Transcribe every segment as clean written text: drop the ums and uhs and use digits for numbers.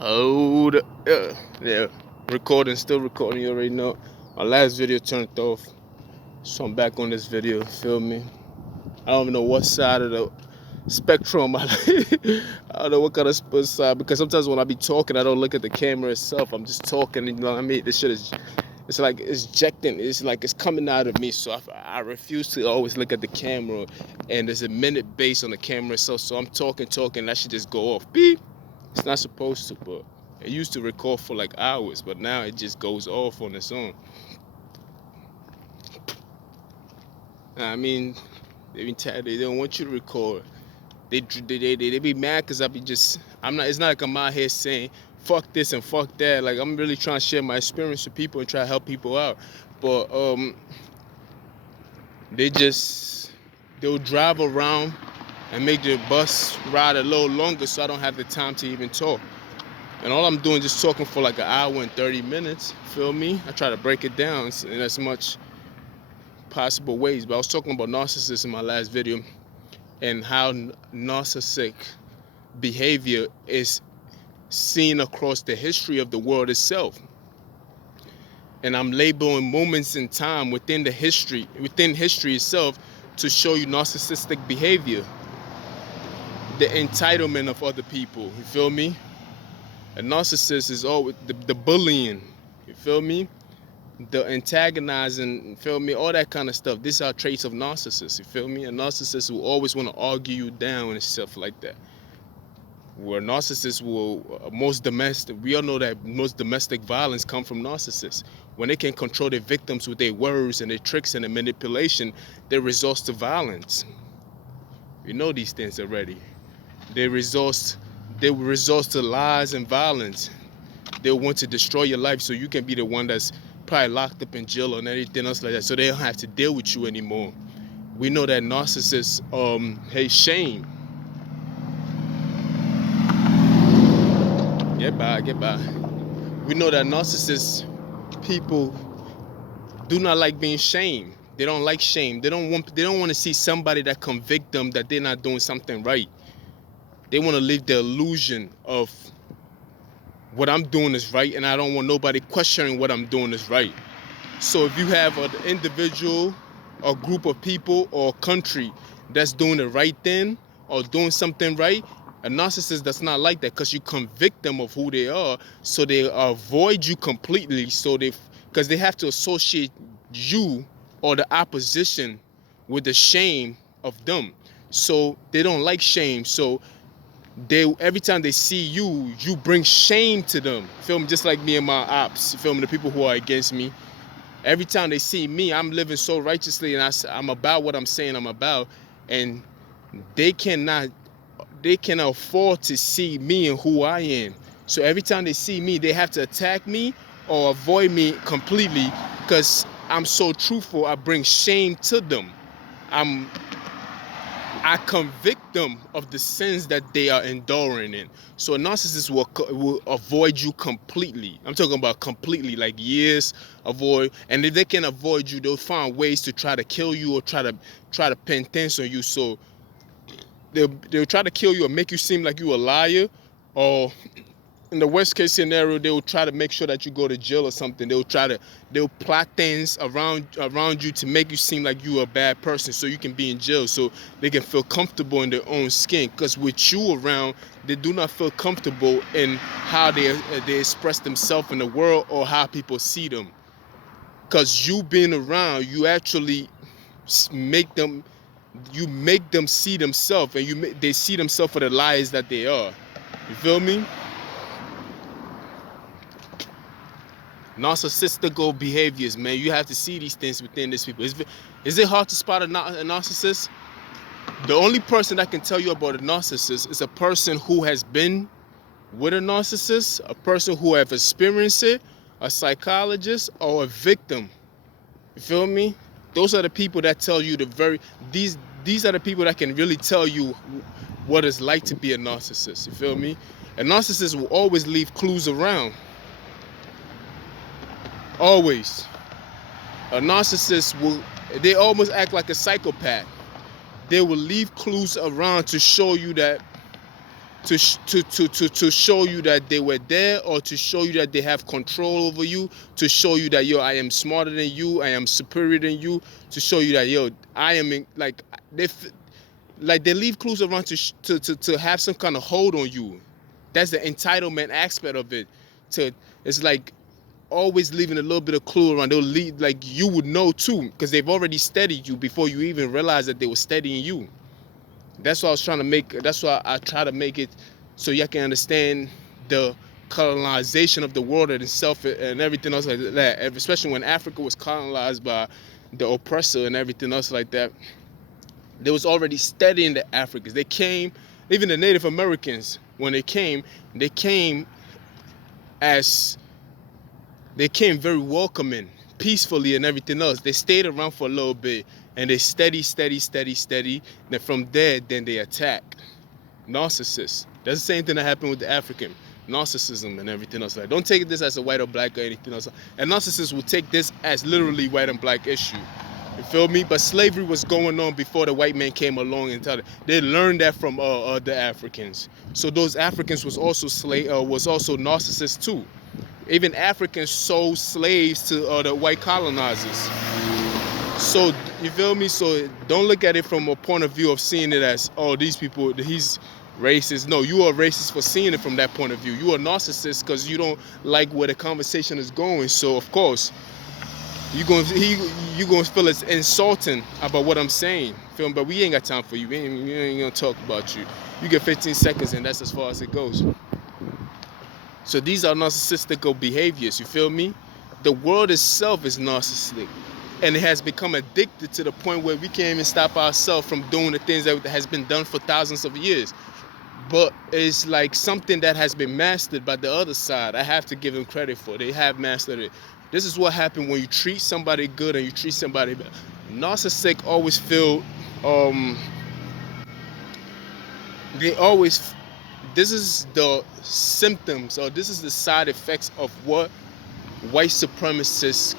Hold up. Yeah. Recording, still recording. You already know. My last video turned off, so I'm back on this video. Feel me? I don't even know what side of the spectrum I don't know what kind of side, because sometimes when I be talking, I don't look at the camera itself. I'm just talking. You know what I mean? This shit is. It's like it's ejecting. It's like it's coming out of me. So I refuse to always look at the camera. And there's a minute base on the camera itself. So I'm talking. That should just go off. Beep. It's not supposed to, but it used to record for like hours, but now it just goes off on its own. I mean, they don't want you to record. They be mad because I'm not. It's not like I'm out here saying fuck this and fuck that. Like, I'm really trying to share my experience with people and try to help people out. But they'll drive around and make the bus ride a little longer, so I don't have the time to even talk. And all I'm doing is just talking for like an hour and 30 minutes. Feel me? I try to break it down in as much possible ways. But I was talking about narcissists in my last video, and how narcissistic behavior is seen across the history of the world itself. And I'm labeling moments in time within history itself, to show you narcissistic behavior. The entitlement of other people. You feel me? A narcissist is always the bullying. You feel me? The antagonizing. You feel me? All that kind of stuff. These are traits of narcissists. You feel me? A narcissist will always want to argue you down and stuff like that. Where narcissists will we all know that most domestic violence come from narcissists. When they can control their victims with their words and their tricks and their manipulation, they resort to violence. You know these things already. They resort to lies and violence. They'll want to destroy your life so you can be the one that's probably locked up in jail and everything else like that, so they don't have to deal with you anymore. We know that narcissists hate shame. Get by. We know that narcissist people do not like being shamed. They don't like shame. They don't want to see somebody that convict them that they're not doing something right. They want to live the illusion of what I'm doing is right, and I don't want nobody questioning what I'm doing is right. So if you have an individual, a group of people, or a country that's doing the right thing or doing something right, a narcissist that's not like that, because you convict them of who they are, so they avoid you completely. So because they have to associate you or the opposition with the shame of them. So they don't like shame. So every time they see you, you bring shame to them. Feel me? Just like me and my ops. Feel me? The people who are against me. Every time they see me, I'm living so righteously, and I'm about what I'm saying I'm about, and they cannot afford to see me and who I am. So every time they see me, they have to attack me or avoid me completely, because I'm so truthful. I bring shame to them. I convict them of the sins that they are enduring in. So a narcissist will avoid you completely. I'm talking about completely, like years avoid. And if they can avoid you, they'll find ways to try to kill you or try to pin things on you. So they'll try to kill you or make you seem like you're a liar, or in the worst case scenario, they will try to make sure that you go to jail or something. They'll plot things around you to make you seem like you're a bad person, so you can be in jail, so they can feel comfortable in their own skin. Because with you around, they do not feel comfortable in how they express themselves in the world or how people see them. Because you being around, you actually make them see themselves, and they see themselves for the liars that they are. You feel me? Narcissistical behaviors, man. You have to see these things within these people. Is it hard to spot a narcissist? The only person that can tell you about a narcissist is a person who has been with a narcissist, a person who have experienced it, a psychologist, or a victim. You feel me? Those are the people that tell you these are the people that can really tell you what it's like to be a narcissist. You feel me? A narcissist will always leave clues around. Always. A narcissist they almost act like a psychopath. They will leave clues around to show you that to show you that they were there, or to show you that they have control over you, to show you that, yo, I am smarter than you, I am superior than you, to show you that, yo, I am in, they leave clues around to have some kind of hold on you. That's the entitlement aspect of it. It's like always leaving a little bit of clue around. They'll leave, like, you would know too, because they've already studied you before you even realize that they were studying you. That's what I was trying to make. That's why I try to make it so you can understand the colonization of the world and itself and everything else like that. Especially when Africa was colonized by the oppressor and everything else like that. They was already studying the Africans. They came, even the Native Americans, when they came as they came very welcoming, peacefully and everything else. They stayed around for a little bit and they steady. Then from there, then they attack. Narcissists. That's the same thing that happened with the African. Narcissism and everything else. Like, don't take this as a white or black or anything else. And narcissists will take this as literally white and black issue. You feel me? But slavery was going on before the white man came along and told it. They learned that from the Africans. So those Africans was also narcissists too. Even Africans sold slaves to the white colonizers. So, you feel me? So don't look at it from a point of view of seeing it as, oh, these people, he's racist. No, you are racist for seeing it from that point of view. You are narcissist because you don't like where the conversation is going. So, of course, you're going to feel it's insulting about what I'm saying. Feel me? But we ain't got time for you. We ain't going to talk about you. You get 15 seconds and that's as far as it goes. So these are narcissistic behaviors, you feel me? The world itself is narcissistic. And it has become addicted to the point where we can't even stop ourselves from doing the things that has been done for thousands of years. But it's like something that has been mastered by the other side. I have to give them credit for it. They have mastered it. This is what happens when you treat somebody good and you treat somebody bad. Narcissists always feel, this is the symptoms, or this is the side effects of what white supremacists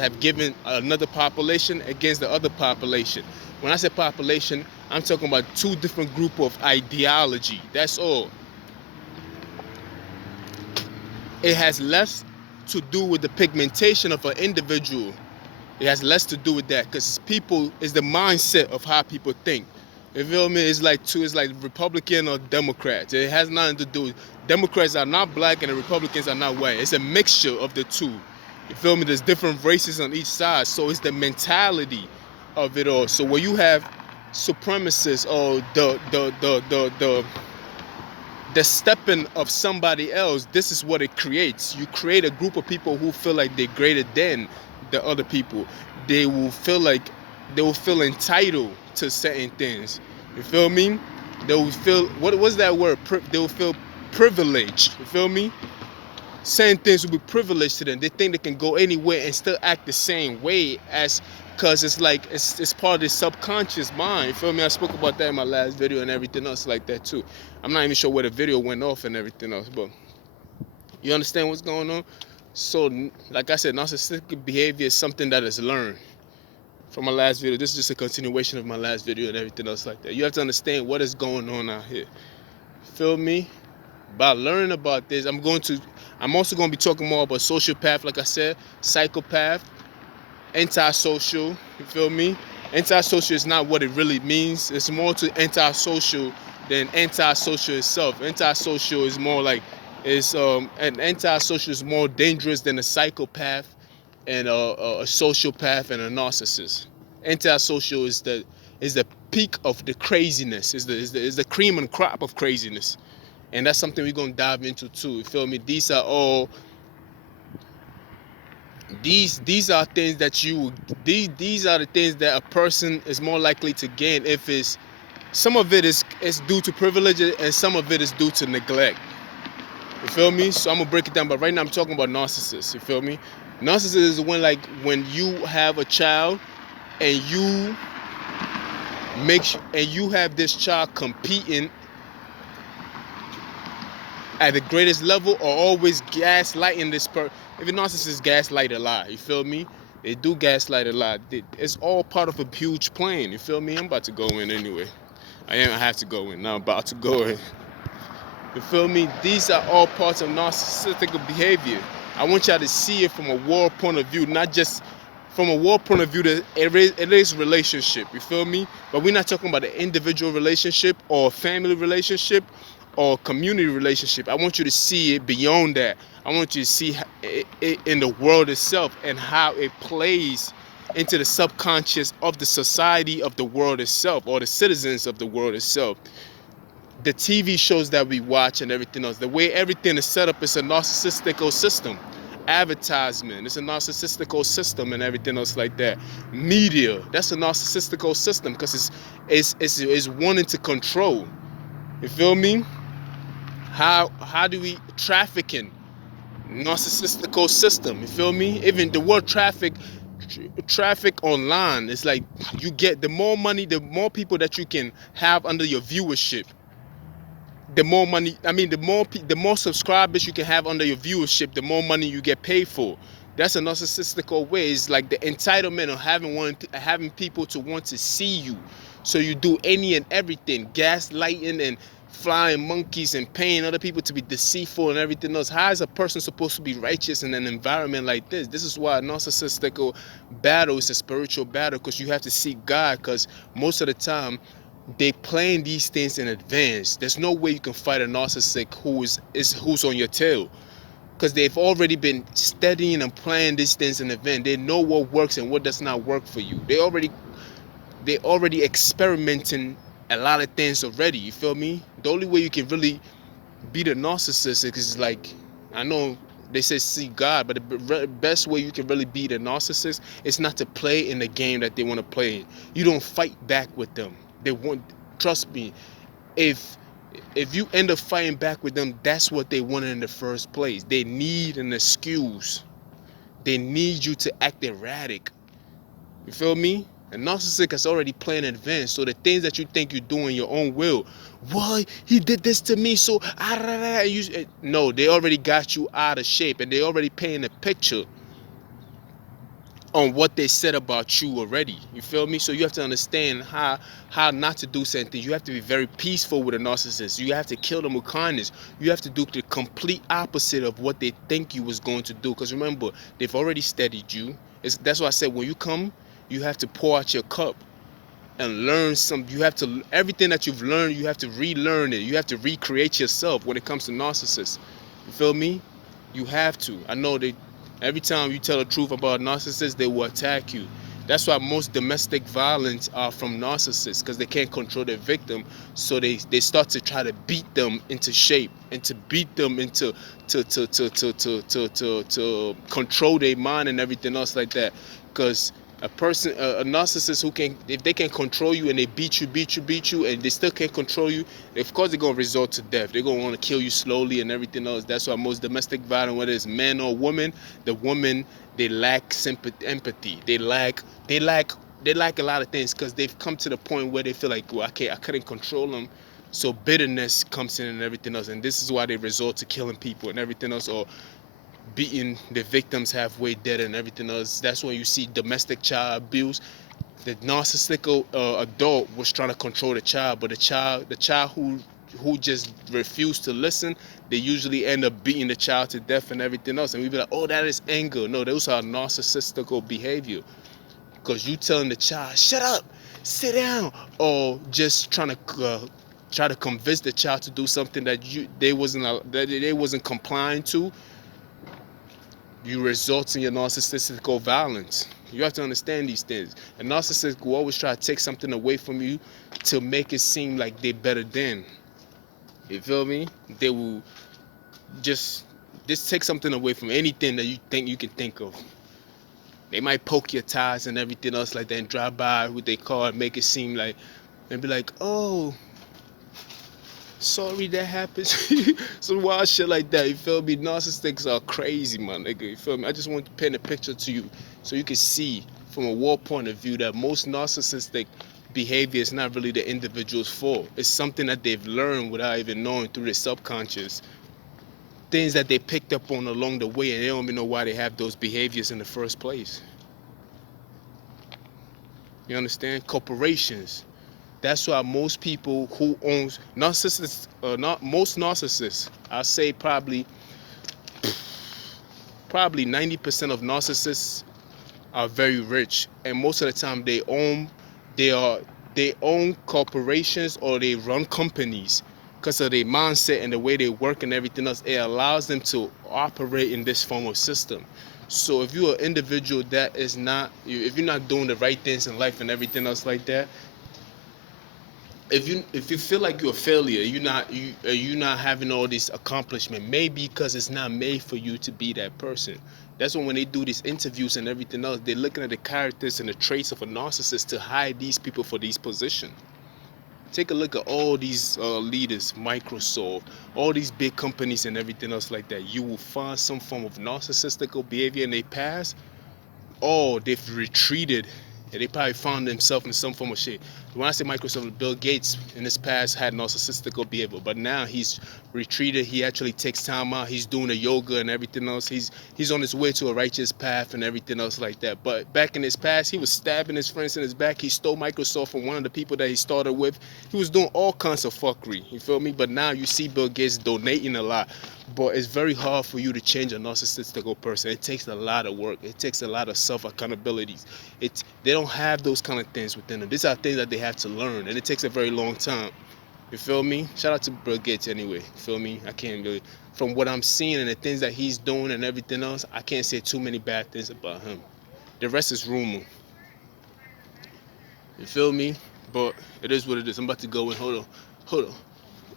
have given another population against the other population. When I say population, I'm talking about two different groups of ideology. That's all. It has less to do with the pigmentation of an individual. It has less to do with that, because people is the mindset of how people think. You feel me? It's like Republican or Democrats. It has nothing to do with, Democrats are not black and the Republicans are not white. It's a mixture of the two. You feel me? There's different races on each side. So it's the mentality of it all. So when you have supremacists or the stepping of somebody else, this is what it creates. You create a group of people who feel like they're greater than the other people. They will feel entitled to certain things. You feel me? They will feel, what was that word? They will feel privileged. You feel me? Certain things will be privileged to them. They think they can go anywhere and still act the same way, as because it's like it's part of the subconscious mind. You feel me? I spoke about that in my last video and everything else like that too. I'm not even sure where the video went off and everything else, but you understand what's going on? So, like I said, narcissistic behavior is something that is learned. From my last video, this is just a continuation of my last video and everything else like that. You have to understand what is going on out here. Feel me? By learning about this, I'm also going to be talking more about sociopath, like I said, psychopath, antisocial. You feel me? Antisocial is not what it really means. It's more to antisocial than antisocial itself. Antisocial is more like an antisocial is more dangerous than a psychopath and a sociopath and a narcissist. Antisocial is the peak of the craziness. Is the cream and crop of craziness, and that's something we're gonna dive into too. You feel me? These are all. These are things that these are the things that a person is more likely to gain if it's. Some of it is due to privilege and some of it is due to neglect. You feel me? So I'm gonna break it down, but right now I'm talking about narcissists. You feel me? Narcissist is when you have a child and you have this child competing at the greatest level, or always gaslighting this person. If a narcissist gaslight a lot, you feel me? They do gaslight a lot. It's all part of a huge plan. You feel me? I'm about to go in anyway. I have to go in. Now I'm about to go in. You feel me? These are all parts of narcissistic behavior. I want y'all to see it from a world point of view, not just from a world point of view. That it is relationship. You feel me? But we're not talking about an individual relationship or family relationship or community relationship. I want you to see it beyond that. I want you to see it in the world itself and how it plays into the subconscious of the society of the world itself or the citizens of the world itself. The TV shows that we watch and everything else, the way everything is set up is a narcissistic system. Advertisement, it's a narcissistic system and everything else like that. Media, that's a narcissistic system because it's wanting to control. You feel me? How do we trafficking? Narcissistic system. You feel me? Even the word traffic online, it's like you get the more money, the more people that you can have under your viewership, the more money, I mean, the more subscribers you can have under your viewership, the more money you get paid for. That's a narcissistic way. It's like the entitlement of having people to want to see you, so you do any and everything, gaslighting and flying monkeys and paying other people to be deceitful and everything else. How is a person supposed to be righteous in an environment like this? This is why a narcissistic battle is a spiritual battle, because you have to seek God, because most of the time they plan these things in advance. There's no way you can fight a narcissist who's on your tail, because they've already been studying and planning these things in advance. They know what works and what does not work for you. They already experimenting a lot of things already. You feel me? The only way you can really beat a narcissist is like, I know they say see God, but the best way you can really beat a narcissist is not to play in the game that they want to play in. You don't fight back with them. They want, trust me, if you end up fighting back with them, that's what they wanted in the first place. They need an excuse. They need you to act erratic. You feel me? A narcissist has already planned in advance. So the things that you think you're doing your own will, why he did this to me, so no, they already got you out of shape, and they already painting a picture on what they said about you already. You feel me? So you have to understand how not to do certain things. You have to be very peaceful with a narcissist. You have to kill them with kindness. You have to do the complete opposite of what they think you was going to do. Because remember, they've already studied you. That's why I said when you come, you have to pour out your cup and learn some. You have to, everything that you've learned, you have to relearn it. You have to recreate yourself when it comes to narcissists. You feel me? You have to. I know they, every time you tell the truth about narcissists, they will attack you. That's why most domestic violence are from narcissists, because they can't control their victim. So they start to try to beat them into shape and to beat them into to control their mind and everything else like that. Because a narcissist who can, if they can control you and they beat you, and they still can't control you, of course they're gonna resort to death. They're gonna want to kill you slowly and everything else. That's why most domestic violence, whether it's man or woman, the woman, they lack sympathy, empathy. They lack a lot of things, because they've come to the point where they feel like, well, I couldn't control them. So bitterness comes in and everything else, and this is why they resort to killing people and everything else, or beating the victims halfway dead and everything else. That's when you see domestic child abuse. The narcissistic adult was trying to control the child, but the child who just refused to listen, they usually end up beating the child to death and everything else. And we be like, oh, that is anger. No, those are narcissistic behavior, because you telling the child, shut up, sit down, or just trying to try to convince the child to do something that they wasn't complying to. You result in your narcissistic violence. You have to understand these things. A narcissist will always try to take something away from you to make it seem like they're better than. You feel me? They will just take something away from anything that you think you can think of. They might poke your tires and everything else like that, and drive by with their car and make it seem like, and be like, oh, sorry that happens. Some wild shit like that. You feel me? Narcissists are crazy, my nigga. You feel me? I just want to paint a picture to you so you can see from a war point of view that most narcissistic behavior is not really the individual's fault. It's something that they've learned without even knowing, through their subconscious. Things that they picked up on along the way, and they don't even know why they have those behaviors in the first place. You understand? Corporations. That's why most people who owns narcissists, not most narcissists, I say probably 90% of narcissists are very rich, and most of the time they are they own corporations or they run companies because of their mindset and the way they work and everything else. It allows them to operate in this form of system. So if you're an individual that is not if you're not doing the right things in life and everything else like that, if you feel like you're a failure, you're not having all this accomplishment, maybe because it's not made for you to be that person. That's when they do these interviews and everything else, they're looking at the characters and the traits of a narcissist to hire these people for these positions. Take a look at all these leaders, Microsoft, all these big companies and everything else like that. You will find some form of narcissistic behavior in their past. Oh, they've retreated, and they probably found themselves in some form of shit. When I say Microsoft, Bill Gates in his past had narcissistic behavior, but now he's retreated. He actually takes time out. He's doing the yoga and everything else. He's on his way to a righteous path and everything else like that. But back in his past, he was stabbing his friends in his back. He stole Microsoft from one of the people that he started with. He was doing all kinds of fuckery. You feel me? But now you see Bill Gates donating a lot. But it's very hard for you to change a narcissistic person. It takes a lot of work. It takes a lot of self-accountabilities. They don't have those kind of things within them. These are things that they have to learn, and it takes a very long time. You feel me? Shout out to Bill Gates anyway. You feel me? I can't really, from what I'm seeing and the things that he's doing and everything else, I can't say too many bad things about him. The rest is rumor. You feel me? But it is what it is. I'm about to go in. Hold on.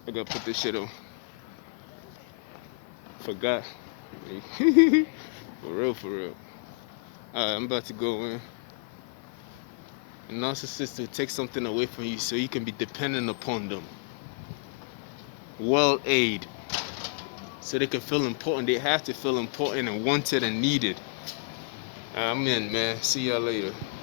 I gotta put this shit on. Forgot. For real, for real. Alright, I'm about to go in. A narcissist will take something away from you so you can be dependent upon them. World aid. So they can feel important. They have to feel important and wanted and needed. I'm in, man. See y'all later.